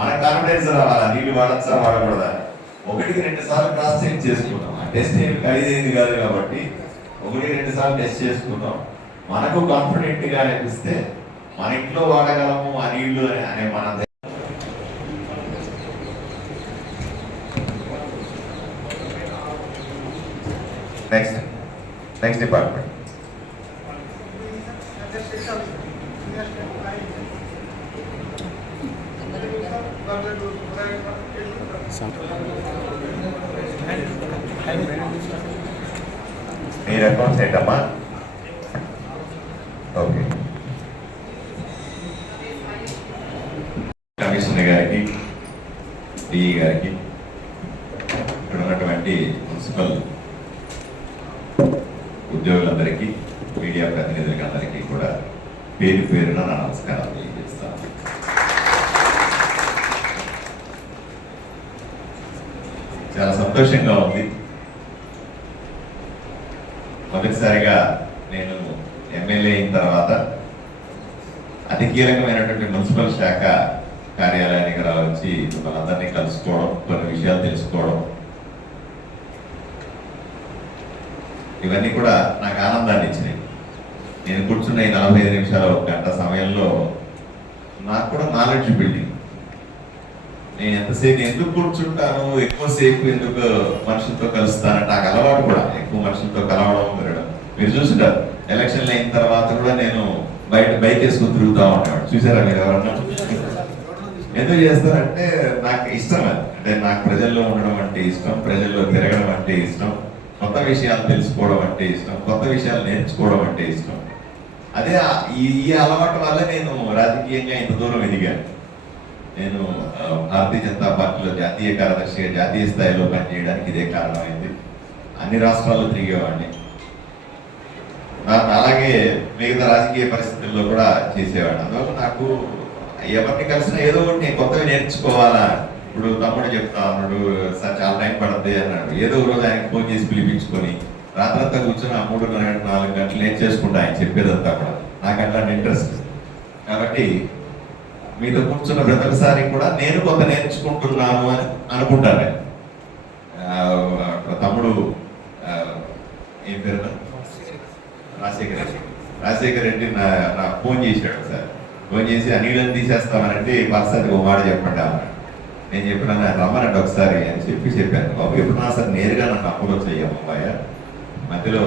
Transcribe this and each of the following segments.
మన కాన్ఫిడెన్స్ రావాలా? నీళ్ళు వాడచ్చా? వాడకూడదా? ఒకటికి రెండు సార్లు క్రాస్ చెక్ చేసుకుంటాం. ఆ టెస్ట్ ఏమి ఖరీదైంది కాదు కాబట్టి ఒకటి రెండు సార్లు టెస్ట్ చేసుకుంటాం. మనకు కాన్ఫిడెంట్గా అనిపిస్తే మన ఇంట్లో వాడగలము ఆ నీళ్ళు అనే మన నెక్స్ట్ నెక్స్ట్ డిపార్ట్మెంట్ మీరు అకౌంట్స్ ఏంటమ్మా ఓకే కమిషనర్ గారికి డిఈ గారికి ఇక్కడ ఉన్నటువంటి మున్సిపల్ ఉద్యోగులందరికీ మీడియా ప్రతినిధులకి అందరికీ కూడా పేరు పేరున నా నమస్కారాలు తెలియజేస్తాను చాలా సంతోషంగా ఉంది. మొదటిసారిగా నేను ఎమ్మెల్యే అయిన తర్వాత అతి కీలకమైనటువంటి మున్సిపల్ శాఖ కార్యాలయానికి రావచ్చి మనందరినీ కలుసుకోవడం కొన్ని విషయాలు తెలుసుకోవడం. ఇవన్నీ కూడా నాకు ఆనందాన్ని ఇచ్చినాయి. నేను కూర్చున్న ఈ నలభై ఐదు నిమిషాల ఒక గంట సమయంలో నాకు కూడా నాలెడ్జ్ బిల్డింగ్ నేను ఎంతసేపు ఎందుకు కూర్చుంటాను? ఎక్కువసేపు ఎందుకు మనుషులతో కలుస్తానంటే నాకు అలవాటు కూడా ఎక్కువ మనుషులతో కలవడం తిరగడం మీరు చూసుంటారు. ఎలక్షన్లు అయిన తర్వాత కూడా నేను బయట బైక్ వేసుకుని తిరుగుతా ఉంటాను చూసారా మీరు ఎవరన్నా? ఎందుకు చేస్తారంటే నాకు ఇష్టం అది. అంటే నాకు ప్రజల్లో ఉండడం అంటే ఇష్టం ప్రజల్లో తిరగడం అంటే ఇష్టం కొత్త విషయాలు తెలుసుకోవడం అంటే ఇష్టం కొత్త విషయాలు నేర్చుకోవడం అంటే ఇష్టం. అదే ఈ ఈ అలవాటు వల్ల నేను రాజకీయంగా ఇంత దూరం ఎదిగాను. నేను భారతీయ జనతా పార్టీలో జాతీయ కార్యదర్శిగా జాతీయ స్థాయిలో పనిచేయడానికి ఇదే కారణమైంది. అన్ని రాష్ట్రాల్లో తిరిగేవాడిని. అలాగే మిగతా రాజకీయ పరిస్థితుల్లో కూడా చేసేవాడిని. అందువల్ల నాకు ఎవరిని కలిసినా ఏదో ఒకటి నేను కొత్తగా నేర్చుకోవాలా? ఇప్పుడు తమ్ముడు చెప్తా అన్నాడు సార్ చాలా టైం పడుతుంది అన్నాడు. ఏదో ఒక రోజు ఆయన ఫోన్ చేసి పిలిపించుకొని రాత్రంతా కూర్చొని ఆ మూడున్నర గంట నాలుగు గంటలు నేర్చేసుకుంటా ఆయన చెప్పేదంతా కూడా. నాకు అట్లాంటి ఇంట్రెస్ట్ కాబట్టి మీతో కూర్చున్న ప్రతిసారి కూడా నేను కొంత నేర్చుకుంటున్నాను అని అనుకుంటాను. అక్కడ తమ్ముడు ఏం పేరు రాజశేఖర రెడ్డి. రాజశేఖర రెడ్డి నా నాకు ఫోన్ చేశాడు సార్. ఫోన్ చేసి అనిలను తీసేస్తామనంటే పర్సన్కి ఒక మాట చెప్పండి అన్నాడు నేను చెప్పిన రమ్మనండి ఒకసారి అని చెప్పి చెప్పాను. బాబు ఎప్పుడన్నా సార్ నేరుగా నన్ను అప్రోచ్ అయ్యాము అబ్బాయ. మధ్యలో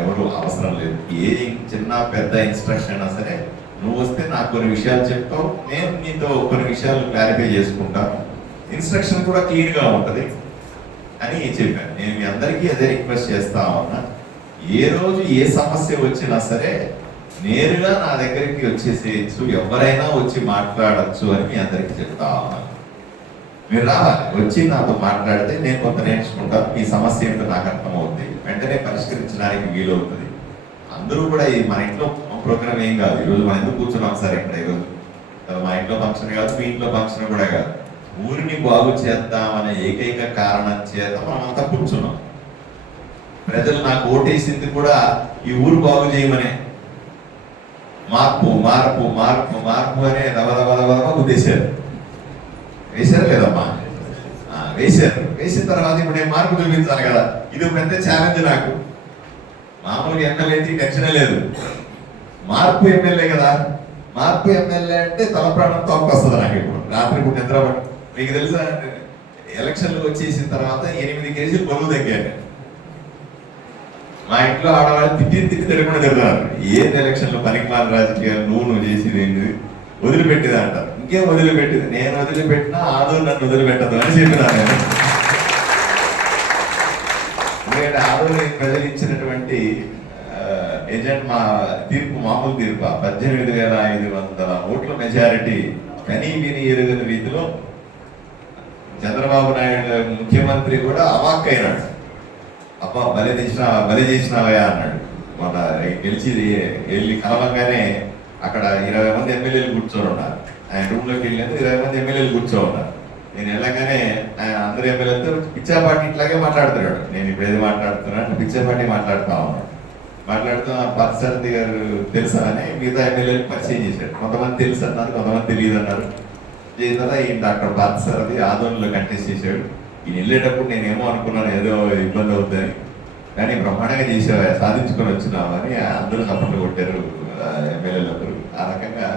ఎవరు అవసరం లేదు. ఏ చిన్న పెద్ద ఇన్స్ట్రక్షన్ అయినా సరే నువ్వు నాకు కొన్ని విషయాలు చెప్తావు. నేను నీతో కొన్ని విషయాలు క్లారిఫై చేసుకుంటాను ఇన్స్ట్రక్షన్ కూడా క్లియర్గా ఉంటుంది అని చెప్పాను నేను మీ అందరికీ అదే రిక్వెస్ట్ చేస్తా ఉన్నా. ఏ రోజు ఏ సమస్య వచ్చినా సరే నేరుగా నా దగ్గరికి వచ్చేసేయచ్చు ఎవరైనా వచ్చి మాట్లాడచ్చు అని మీ అందరికీ చెప్తా ఉన్నాను మీరు రావాలి. వచ్చి నాతో మాట్లాడితే నేను కొంత నేర్చుకుంటాను మీ సమస్య ఏంటో నాకు అర్థమవుతుంది వెంటనే పరిష్కరించడానికి వీలవుతుంది. అందరూ కూడా ఈ మన ఇంట్లో ప్రోగ్రామ్ ఏం కాదు. ఈరోజు మనం ఎందుకు కూర్చున్నాం సార్ ఇక్కడ ఈరోజు? మా ఇంట్లో ఫంక్షన్ కాదు మీ ఇంట్లో ఫంక్షన్ కూడా కాదు. ఊరిని బాగు చేద్దామనే ఏకైక కారణం చేత మనం అంతా కూర్చున్నాం. ప్రజలు నాకు ఓటేసింది కూడా ఈ ఊరు బాగు చేయమనే. మార్పు మార్పు మార్పు మార్పు అనే దవ దవ దవ దవ గుద్దేశారు వేశారు లేదమ్మా ఆ, వేశారు. వేసిన తర్వాత ఇప్పుడు నేను మార్పు చూపించాలి కదా. ఇది పెద్ద ఛాలెంజ్ నాకు. మామూలుగా ఎమ్మెల్యే టెన్షన్ లేదు. మార్పు ఎమ్మెల్యే కదా. మార్పు ఎమ్మెల్యే అంటే తల ప్రాణం తోకొస్తుంది నాకు ఇప్పుడు. రాత్రి ఇప్పుడు నిద్ర మీకు తెలుసా? ఎలక్షన్లు వచ్చేసిన తర్వాత ఎనిమిది కేజీలు బరువు తగ్గాను మా ఇంట్లో ఆడవాళ్ళు తిట్టి తిట్టి తిరగకుండా తిరుగుతారు ఏది ఎలక్షన్లో? పనికిమాల రాజకీయాలు నువ్వు నువ్వు చేసేది ఏంటి వదిలిపెట్టేది అంటారు ఇంకేం వదిలిపెట్టేది? నేను వదిలిపెట్టినా ఆదో నన్ను వదిలిపెట్టదు అని చెప్పినాను నేను. ఎందుకంటే నేను ప్రజలు ఇచ్చినటువంటి ఏజెంట్ మా తీర్పు మామూలు తీర్పు. పద్దెనిమిది వేల ఐదు వందల ఓట్ల మెజారిటీ కనీ విని ఎరుగని రీతిలో చంద్రబాబు నాయుడు ముఖ్యమంత్రి కూడా అవాక్కైనాడు అబ్బా బలి చేసిన బలి చేసినావయ్యా అన్నాడు. మన గెలిచి వెళ్ళి కలవంగానే అక్కడ ఇరవై మంది ఎమ్మెల్యేలు కూర్చొని ఉన్నారు ఆయన రూమ్లోకి వెళ్ళినందు ఇరవై మంది ఎమ్మెల్యేలు కూర్చో ఉన్నారు నేను వెళ్ళగానే ఆయన అందరు ఎమ్మెల్యేలతో పిచ్చాపాటి ఇట్లాగే మాట్లాడుతున్నాడు. నేను ఇప్పుడు ఏది మాట్లాడుతున్నాను పిచ్చాపాటి మాట్లాడుతా ఉన్నాడు. మాట్లాడుతూ ఆ పార్థసారథి గారు తెలుసా అని మిగతా ఎమ్మెల్యేలు పరిచయం చేశాడు కొంతమంది తెలుసు అన్నారు కొంతమంది తెలియదు అన్నారు. చేసిన ఈయన ఈ డాక్టర్ సార్ అది ఆదోళనలో కంటెస్ట్ చేశాడు. ఈయన వెళ్ళేటప్పుడు నేనేమో అనుకున్నాను ఏదో ఇబ్బంది అవుతుందని. కానీ బ్రహ్మాండంగా చేసావు సాధించుకొని వచ్చినామని అందరూ చప్పట్లు కొట్టారు ఎమ్మెల్యేలందరూ ఆ రకంగా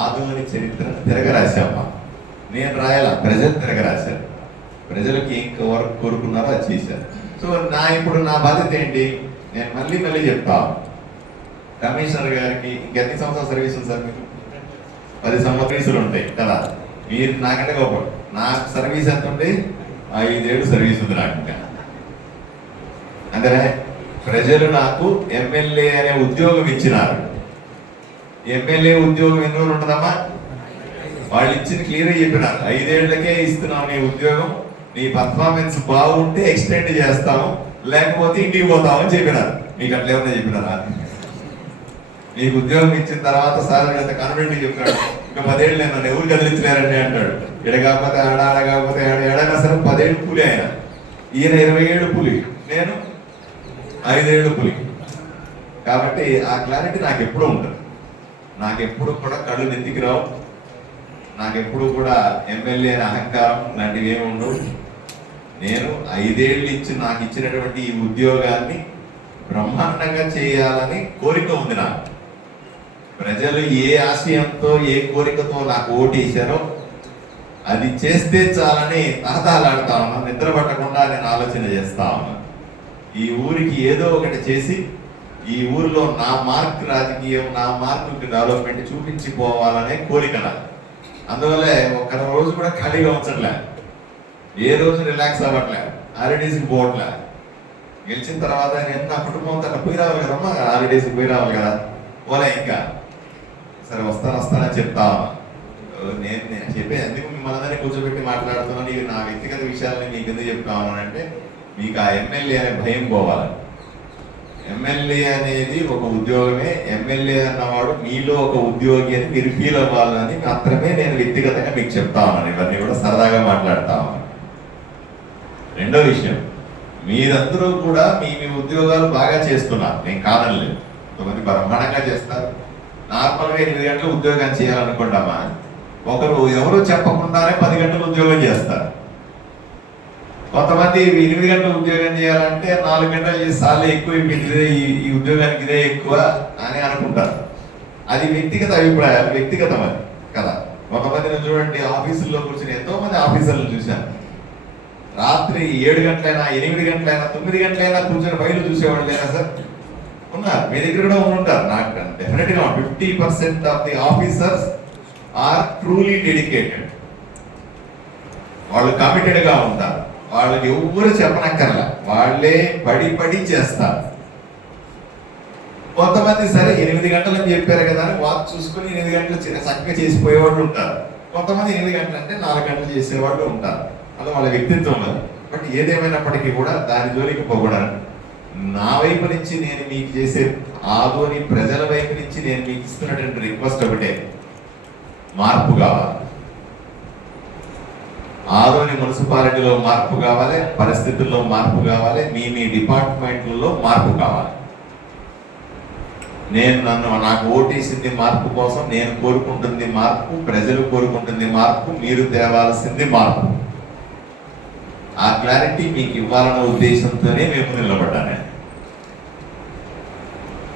ఆదోని చరిత్ర తిరగరాశామా. నేను రాయాల? ప్రజలు తిరగరాశాను ప్రజలకు ఏం కోర కోరుకున్నారో అది చేశారు. సో నా ఇప్పుడు నా బాధ్యత ఏంటి? నేను మళ్ళీ మళ్ళీ చెప్తా కమిషనర్ గారికి ఇంకెన్ని సంవత్సరాలు సర్వీస్ ఉంది సార్ మీకు? పది సంవత్సరాలు ఉంటాయి కదా. మీరు నాకంటే గొప్ప నాకు సర్వీస్ ఎంత ఉంది? ఐదేళ్ళు సర్వీస్ ఉంది నాకు ఇంకా. అంటే ప్రజలు నాకు ఎమ్మెల్యే అనే ఉద్యోగం ఇచ్చినారు. ఎమ్మెల్యే ఉద్యోగం ఎన్ని రోజులు ఉంటుందమ్మా? వాళ్ళు ఇచ్చింది క్లియర్ చెప్పినారు. ఐదేళ్ళకే ఇస్తున్నాం నీ ఉద్యోగం. నీ పర్ఫార్మెన్స్ బాగుంటే ఎక్స్టెండ్ చేస్తాము. లేకపోతే ఇంటికి పోతామని చెప్పినారు. మీకు అట్లా ఏమన్నా చెప్పినారా? నీకు ఉద్యోగం ఇచ్చిన తర్వాత సార్ అంత కాన్ఫిడెంట్ చెప్తాడు. ఇంకా పదేళ్ళు నేను నన్ను ఎవరు కదిలించలేరండి అంటాడు. ఎడ కాకపోతే ఆడ ఆడ కాకపోతే ఆడ ఎడైనా సరే పదేళ్ళు పులి ఆయన. ఈయన ఇరవై ఏడు పులి నేను ఐదేళ్ళు పులి కాబట్టి ఆ క్లారిటీ నాకు ఎప్పుడూ ఉంటుంది నాకు ఎప్పుడు కూడా కళ్ళు నెత్తికి రావు. నాకు ఎప్పుడు కూడా ఎమ్మెల్యే అనే అహంకారం లాంటివి ఏమి ఉండవు. నేను ఐదేళ్ళు ఇచ్చి నాకు ఇచ్చినటువంటి ఈ ఉద్యోగాన్ని బ్రహ్మాండంగా చేయాలని కోరిక ఉంది నాకు. ప్రజలు ఏ ఆశయంతో ఏ కోరికతో నాకు ఓటేశారో అది చేస్తే చాలని తహతాలాడుతా ఉన్నా నిద్ర పట్టకుండా నేను ఆలోచన చేస్తా ఉన్నా ఈ ఊరికి ఏదో ఒకటి చేసి ఈ ఊరిలో నా మార్క్ రాజకీయం నా మార్కు డెవలప్మెంట్ చూపించి పోవాలనే కోరిక నాకు. అందువల్ల ఒక్క రోజు కూడా ఖాళీగా ఉంచట్లేదు ఏ రోజు రిలాక్స్ అవ్వట్లే హాలిడేస్కి పోవట్లే. గెలిచిన తర్వాత నేను నా కుటుంబం తన పోయి రావాలి కదమ్మా హాలిడేస్కి పోయి రావాలి కదా. పోలే ఇంకా. సరే వస్తాను వస్తానని చెప్తా నేను నేను చెప్పే ఎందుకు మిమ్మల్ని అందరినీ కూర్చోబెట్టి మాట్లాడుతున్నాను ఇవి నా వ్యక్తిగత విషయాలని మీకు ఎందుకు చెప్తాను అంటే మీకు ఆ ఎమ్మెల్యే అనే భయం పోవాలి. ఎమ్మెల్యే అనేది ఒక ఉద్యోగమే. ఎమ్మెల్యే అన్నవాడు మీలో ఒక ఉద్యోగి అని మీరు ఫీల్ అవ్వాలని మాత్రమే నేను వ్యక్తిగతంగా మీకు చెప్తా ఉన్నాను ఇవన్నీ కూడా సరదాగా మాట్లాడతా ఉన్నాను రెండో విషయం. మీరందరూ కూడా మీ మీ ఉద్యోగాలు బాగా చేస్తున్నారు. నేను కాదనలేదు. కొంతమంది బ్రహ్మాండంగా చేస్తారు. నార్మల్గా ఎనిమిది గంటలు ఉద్యోగం చేయాలనుకుంటామా ఒకరు ఎవరు చెప్పకుండానే పది గంటలు ఉద్యోగం చేస్తారు. కొంతమంది ఎనిమిది గంటలు ఉద్యోగం చేయాలంటే నాలుగు గంటలు చేసి సార్లు ఎక్కువ ఇదే ఈ- ఉద్యోగానికి ఇదే ఎక్కువ అని అనుకుంటారు. అది వ్యక్తిగత అభిప్రాయాలు వ్యక్తిగతం కదా. కొంతమందిని చూడండి ఆఫీసుల్లో కూర్చొని ఎంతో మంది ఆఫీసర్లు చూశాను. రాత్రి ఏడు గంటలైనా ఎనిమిది గంటలైనా తొమ్మిది గంటలైనా కూర్చొని బయలు చూసేవాడు లేనా సార్? ఉన్నారు. మీ దగ్గర కూడా ఉంటారు. నాకు డెఫినెట్గా fifty percent of the officers are truly dedicated వాళ్ళు కమిటెడ్గా ఉంటారు. వాళ్ళకి ఎవ్వరు చెప్పనక్కర్లా. వాళ్ళే పడి పడి చేస్తారు. కొంతమంది సరే ఎనిమిది గంటలు అని చెప్పారు కదా అని వాచ్ చూసుకుని ఎనిమిది గంటలు చక్కగా చేసిపోయేవాళ్ళు ఉంటారు. కొంతమంది ఎనిమిది గంటలు అంటే నాలుగు గంటలు చేసేవాళ్ళు ఉంటారు. అలా వాళ్ళ వ్యక్తిత్వం బట్ ఏదేమైనప్పటికీ కూడా దాని జోలికి పోకూడదు నా వైపు నుంచి నేను మీకు చేసే ఆదోని ప్రజల వైపు నుంచి నేను మీకు ఇస్తున్నటువంటి రిక్వెస్ట్ ఒకటే. మార్పు కావాలి. ఆదోని మున్సిపాలిటీలో మార్పు కావాలి పరిస్థితుల్లో మార్పు కావాలి మీ మీ డిపార్ట్మెంట్లలో మార్పు కావాలి. నేను నన్ను నాకు ఓటేసింది మార్పు కోసం నేను కోరుకుంటుంది మార్పు ప్రజలు కోరుకుంటుంది మార్పు మీరు తేవాల్సింది మార్పు. ఆ క్లారిటీ మీకు ఇవ్వాలన్న ఉద్దేశంతోనే మేము నిలబడ్డాను.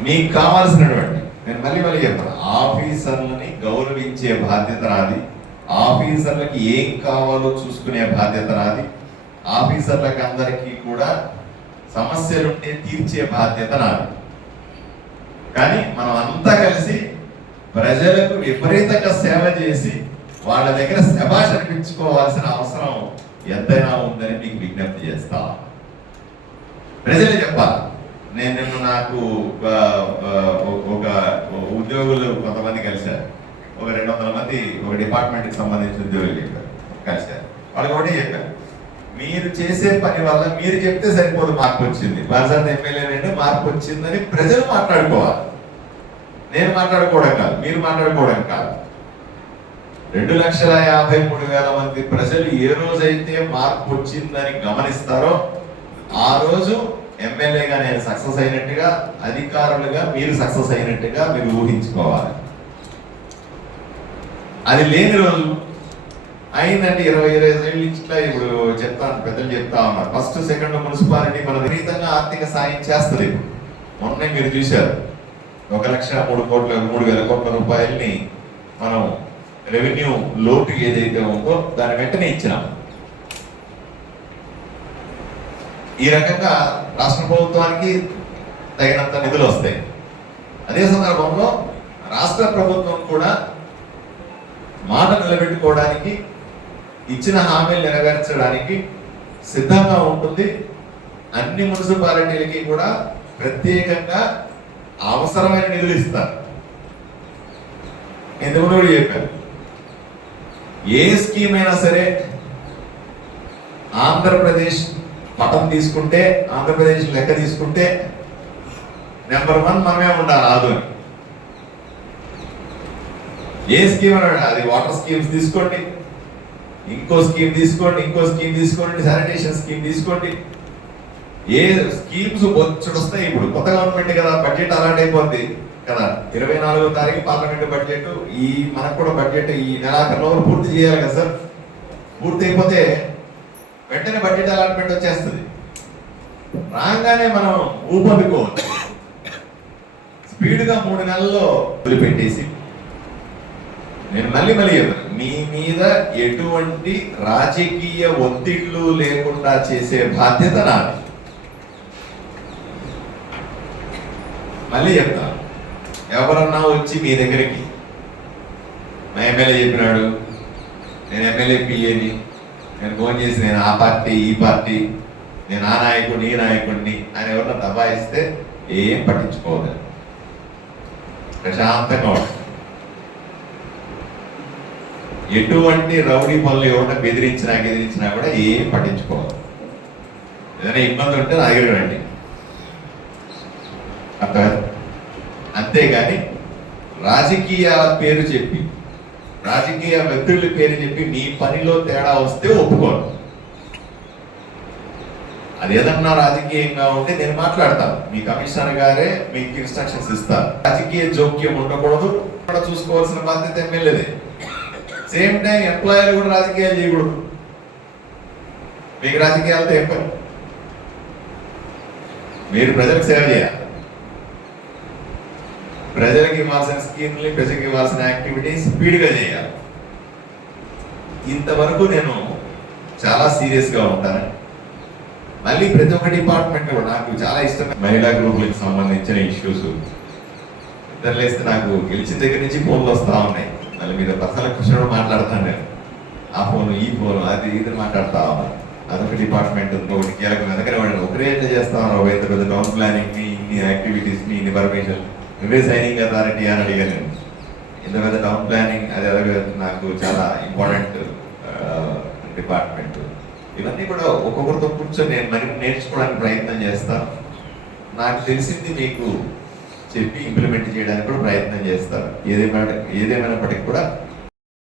మీకు కావాల్సినటువంటి నేను మళ్ళీ మళ్ళీ చెప్తాను ఆఫీసర్లని గౌరవించే బాధ్యత నాది. ఆఫీసర్లకి ఏం కావాలో చూసుకునే బాధ్యత నాది. ఆఫీసర్లకు అందరికీ కూడా సమస్యలుంటే తీర్చే బాధ్యత నాది. కానీ మనం అంతా కలిసి ప్రజలకు విపరీతంగా సేవ చేసి వాళ్ళ దగ్గర శభాష అనిపించుకోవాల్సిన అవసరం ఎంతైనా ఉందని మీకు విజ్ఞప్తి చేస్తా. ప్రజలు చెప్పాలి. నేను నిన్న నాకు ఒక ఉద్యోగులు కొంతమంది కలిశారు. ఒక రెండు వందల మంది ఒక డిపార్ట్మెంట్కి సంబంధించిన ఉద్యోగులు చెప్పారు. కలిశారు. వాళ్ళకి ఒకటే చెప్పారు. మీరు చేసే పని వల్ల మీరు చెప్తే సరిపోదు మార్పు వచ్చింది. బాజార్ ఎమ్మెల్యే అంటే మార్పు వచ్చిందని ప్రజలు మాట్లాడుకోవాలి. నేను మాట్లాడుకోవడం కాదు. మీరు మాట్లాడుకోవడం కాదు. రెండు లక్షల యాభై మూడు వేల మంది ప్రజలు ఏ రోజైతే మార్పు వచ్చిందని గమనిస్తారో ఆ రోజు ఎమ్మెల్యేగా నేను సక్సెస్ అయినట్టుగా అధికారులుగా మీరు సక్సెస్ అయినట్టుగా మీరు ఊహించుకోవాలి. అది లేని రోజు అయిందండి ఇరవై ఇరవై ఐదు ఏళ్ళు ఇట్లా ఇప్పుడు చెప్తాను పెద్దలు చెప్తా ఉన్నారు. ఫస్ట్ సెకండ్ మున్సిపాలిటీ మన విపరీతంగా ఆర్థిక సాయం చేస్తుంది ఇప్పుడు. మొన్నే మీరు చూశారు ఒక లక్ష మూడు కోట్ల మూడు వేల కోట్ల రూపాయలని మనం రెవెన్యూ లోటు ఏదైతే ఉందో దాని వెంటనే ఇచ్చినాం. ఈ రకంగా రాష్ట్ర ప్రభుత్వానికి తగినంత నిధులు వస్తాయి. అదే సందర్భంలో రాష్ట్ర ప్రభుత్వం కూడా మాట నిలబెట్టుకోవడానికి ఇచ్చిన హామీలు నెరవేర్చడానికి సిద్ధంగా ఉంటుంది. అన్ని మున్సిపాలిటీలకి కూడా ప్రత్యేకంగా అవసరమైన నిధులు ఇస్తారు. ఎందుకు కూడా చెప్పాను. ఏ స్కీమ్ అయినా సరే ఆంధ్రప్రదేశ్ పటం తీసుకుంటే ఆంధ్రప్రదేశ్ లెక్క తీసుకుంటే నెంబర్ వన్ మనమే ఉండాలి ఆదోని. ఏ స్కీమ్ అన్నాడు అది వాటర్ స్కీమ్స్ తీసుకోండి ఇంకో స్కీమ్ తీసుకోండి ఇంకో స్కీమ్ తీసుకోండి శానిటేషన్ స్కీమ్ తీసుకోండి. ఏ స్కీమ్స్ బొచ్చుడు వస్తాయి ఇప్పుడు కొత్త గవర్నమెంట్ కదా బడ్జెట్ అలాంటి అయిపోద్ది. కదా ఇరవై నాలుగో తారీఖు పార్లమెంట్ బడ్జెట్ ఈ మనకు కూడా బడ్జెట్ ఈ నెలాఖరులో పూర్తి చేయాలి కదా సార్? పూర్తి అయిపోతే వెంటనే బడ్జెట్ అలాట్మెంట్ వచ్చేస్తుంది. రాగానే మనం ఊపందుకోవచ్చు స్పీడ్గా మూడు నెలల్లో వదిలిపెట్టేసి నేను మళ్ళీ మళ్ళీ చెప్తాను మీ మీద ఎటువంటి రాజకీయ ఒత్తిళ్ళు లేకుండా చేసే బాధ్యత నాది. మళ్ళీ చెప్తాను. ఎవరన్నా వచ్చి మీ దగ్గరికి మా ఎమ్మెల్యే చెప్పినాడు నేను ఎమ్మెల్యే పిఏని నేను ఫోన్ చేసి నేను ఆ పార్టీ ఈ పార్టీ నేను ఆ నాయకుడిని ఈ నాయకుడిని ఆయన ఎవరన్నా దబాయిస్తే ఏం పట్టించుకోదు ప్రశాంతంగా ఉంటుంది ఎటువంటి రౌడీ పనులు ఎవరన్నా బెదిరించినా బెదిరించినా కూడా ఏం పట్టించుకోవాలి ఏదైనా ఇబ్బంది ఉంటే నా దగ్గర రండి అంతేగాని రాజకీయాల పేరు చెప్పి రాజకీయ వ్యక్తుల పేరు చెప్పి మీ పనిలో తేడా వస్తే ఒప్పుకోను. అది ఏదన్నా రాజకీయంగా ఉంటే నేను మాట్లాడతాను. మీ కమిషనర్ గారే మీకు ఇన్స్ట్రక్షన్స్ ఇస్తారు. రాజకీయ జోక్యం ఉండకూడదు. కూడా చూసుకోవాల్సిన బాధ్యత ఎమ్మెల్యేదే. సేమ్ టైం ఎంప్లాయర్ కూడా రాజకీయాలు చేయకూడదు. మీకు రాజకీయాలతో ఏం పని? మీరు ప్రజలకు సేవ చేయాలి. ప్రజలకు ఇవ్వాల్సిన స్కీమ్ని ప్రజలకు ఇవ్వాల్సిన యాక్టివిటీ స్పీడ్గా చేయాలి. ఇంతవరకు నేను చాలా సీరియస్గా ఉంటాను. మళ్ళీ ప్రతి ఒక్క డిపార్ట్మెంట్ కూడా నాకు చాలా ఇష్టం మహిళా గ్రూపులకు సంబంధించిన ఇష్యూస్. నిద్రలేస్తే నాకు గెలిచిన దగ్గర నుంచి ఫోన్లు వస్తూ ఉన్నాయి. మళ్ళీ మీద పర్సనల్ కూర్చొని మాట్లాడతాను నేను. ఆ ఫోన్ ఈ ఫోన్ అది ఇది మాట్లాడుతా ఉన్నాను. అదొక డిపార్ట్మెంట్ ఇంకొకటి కీలకం ఎందుకంటే వాళ్ళు ఒకరే ఎట్లా చేస్తా ఉన్నారు? ఇంత పెద్ద టౌన్ ప్లానింగ్ని ఇన్ని యాక్టివిటీస్ని ఇన్ని పర్మిషన్ నువ్వే సైనింగ్ అథారిటీ అని అడిగాను నేను ఇంత పెద్ద టౌన్ ప్లానింగ్ అది ఎలాగో నాకు చాలా ఇంపార్టెంట్ డిపార్ట్మెంట్. ఇవన్నీ కూడా ఒక్కొక్కరితో కూర్చొని నేను మరి నేర్చుకోవడానికి ప్రయత్నం చేస్తాను నాకు తెలిసింది మీకు చెప్పి ఇంప్లిమెంట్ చేయడానికి కూడా ప్రయత్నం చేస్తారు ఏదేమైనా ఏదేమైనప్పటికీ కూడా